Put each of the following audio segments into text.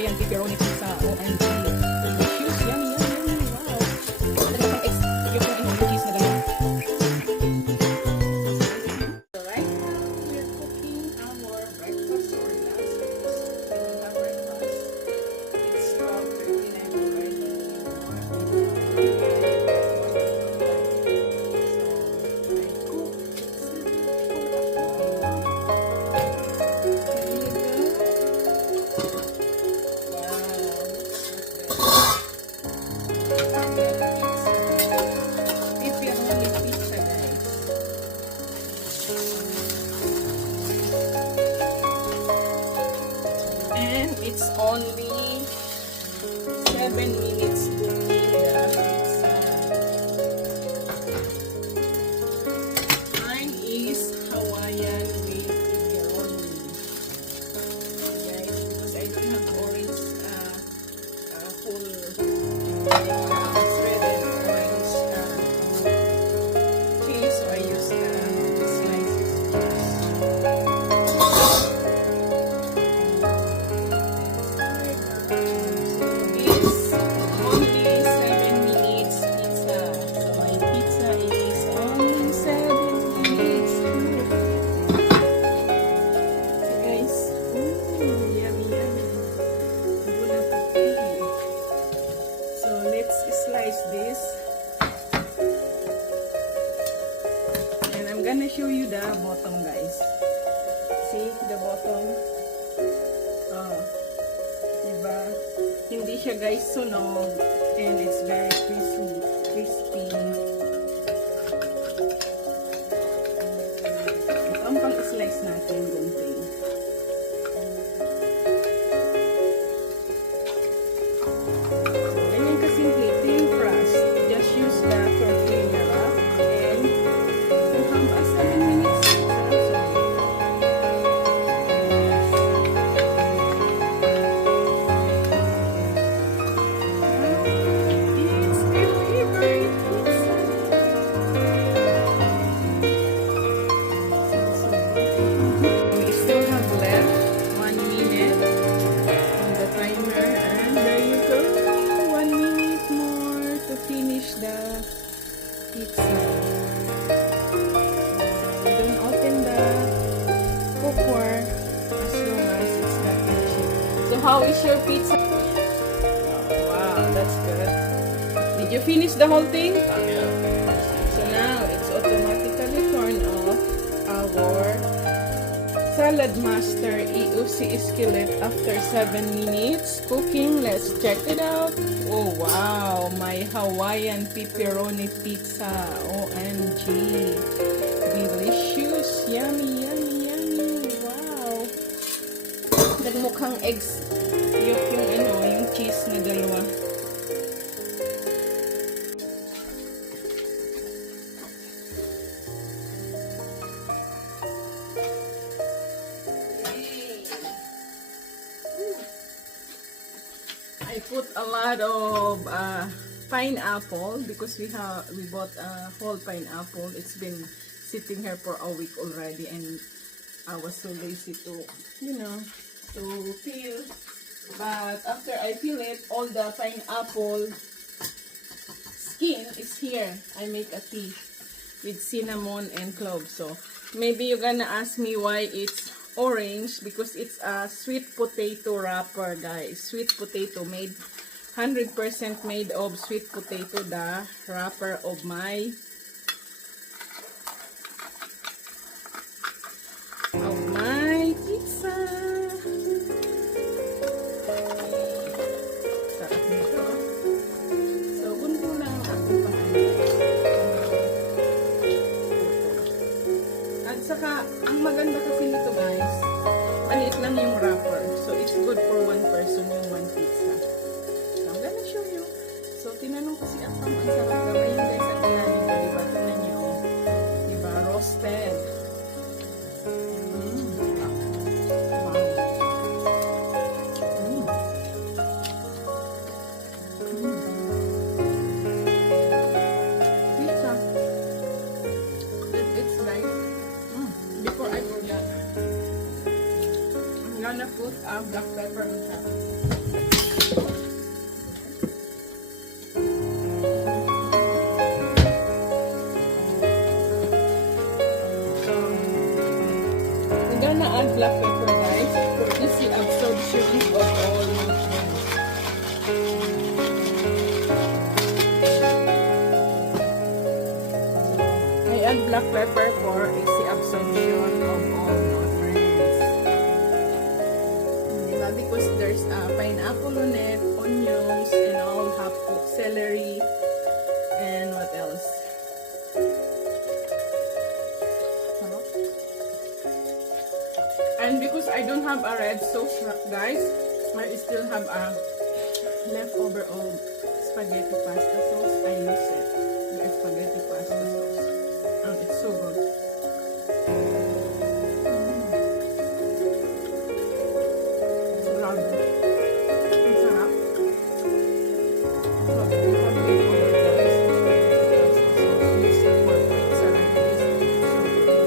Hawaiian pepperoni pizza. OMG. Delicious. Yummy, yummy, yummy. Wow. Talagang yung cheese na ganyan. So right now, we're cooking our breakfast or lunch. We don't have breakfast. It's 12:39 already. And it's only 7 minutes cooking the pizza. Mine is Hawaiian with pepperoni. Guys, because I don't have orange whole shredded orange cheese, so I use slices cheese. This, and I'm gonna show you the bottom, guys. See the bottom? Oh, diba? Hindi siya, guys, sunog, and it's very crispy. Ito ang pang-slice natin, gunting. The pizza. We don't open the cookware as long as it's not finished. So how is your pizza? Oh, wow, that's good. Did you finish the whole thing? So now it's automatically turned off our Salad Master EOC skillet after 7 minutes cooking. Let's check it out. Oh wow, my Hawaiian pepperoni pizza. OMG. Delicious. Yummy, yummy, yummy. Wow. Nagmukhang eggs. Yung cheese na dalawa. I put a lot of pineapple because we bought a whole pineapple. It's been sitting here for a week already, and I was so lazy to peel. But after I peel it, all the pineapple skin is here. I make a tea with cinnamon and cloves. So maybe you're gonna ask me why it's orange, because it's a sweet potato wrapper, guys. Sweet potato, made 100% made of sweet potato, the wrapper of my pizza. Sarap nito. So gunting lang ang ating at saka ang maganda kasi nito, guys, maliit lang yung wrapper. So, it's good for one person yung one pizza. So, I'm gonna show you. So, tinanong ko si Apam, ang sarap gawin, guys, ang ilalim ko, diba? Tingnan nyo. Diba? Roasted. Pizza. It's nice. Before I forgot, I'm gonna put black pepper on top. Tapos there's pineapple on it, onions, and all half cooked celery, and what else? And because I don't have a red sauce, guys, I still have a leftover of spaghetti pasta sauce. I use it. The spaghetti pasta sauce. And it's so good. Grabe. Ang sarap. So, we have leftover, guys. Spaghetti pasta sauce. Use it for pizza like this. So good.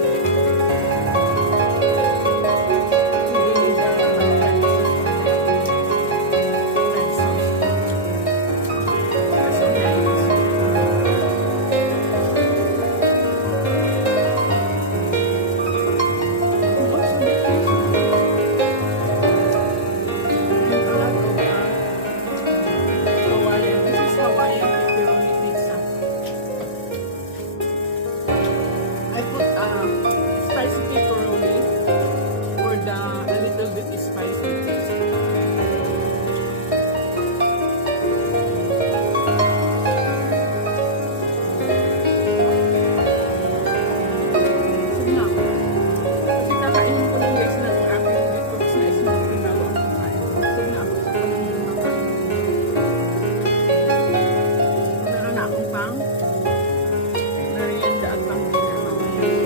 Spicy pepperoni for the a little bit spicy taste. Sige na. Kasi kakainin ko lang guys na ang aking detox na is not pinalo ang kumain. Sige na ako. Ito lang yung makain. Meron na akong pang merienda at pang dinner mamaya.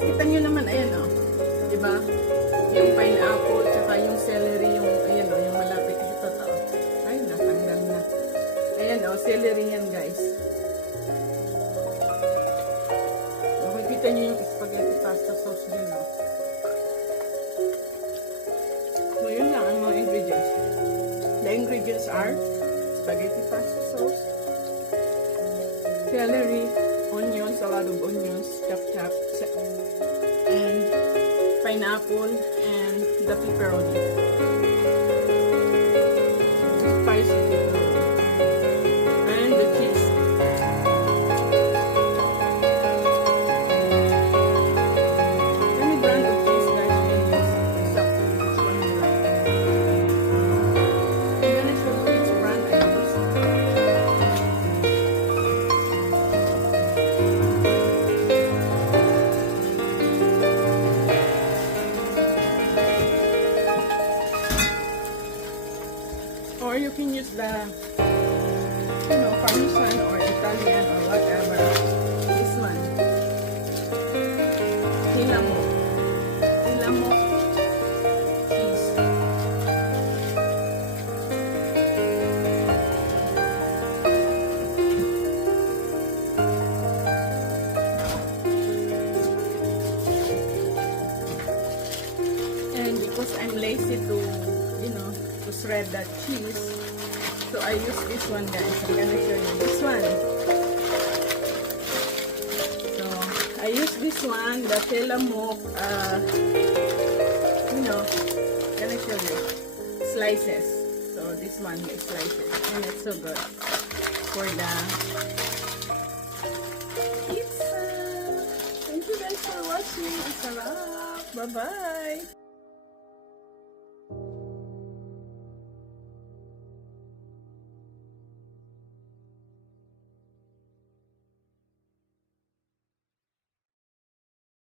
Kita nyo naman, ayan o. Diba? Yung pineapple, tsaka yung celery, yung, ayan o, yung malapit ito to. Ay, natanggal na. Ayan o, celery yan guys. Makikita nyo yung spaghetti pasta sauce din o. So, yun lang ang mga ingredients. The ingredients are spaghetti pasta sauce, celery, onions, a lot of onions, chop, and pineapple, and the pepperoni. Spicy pepperoni. And the cheese. Any brand of cheese guys you can use. It's up to you which one you like. I'm gonna show you which brand I use. Or you can use the, you know, Parmesan or Italian or whatever. This one. Tilamok. Tilamok cheese. And because I'm lazy to, you know, to shred that cheese, so I use this one guys. I'm gonna show you this one. So I use this one, the Tilamok, you know, gonna show you slices. So this one is slices, and it's so good for the pizza. Thank you guys for watching. Sarap. Bye bye.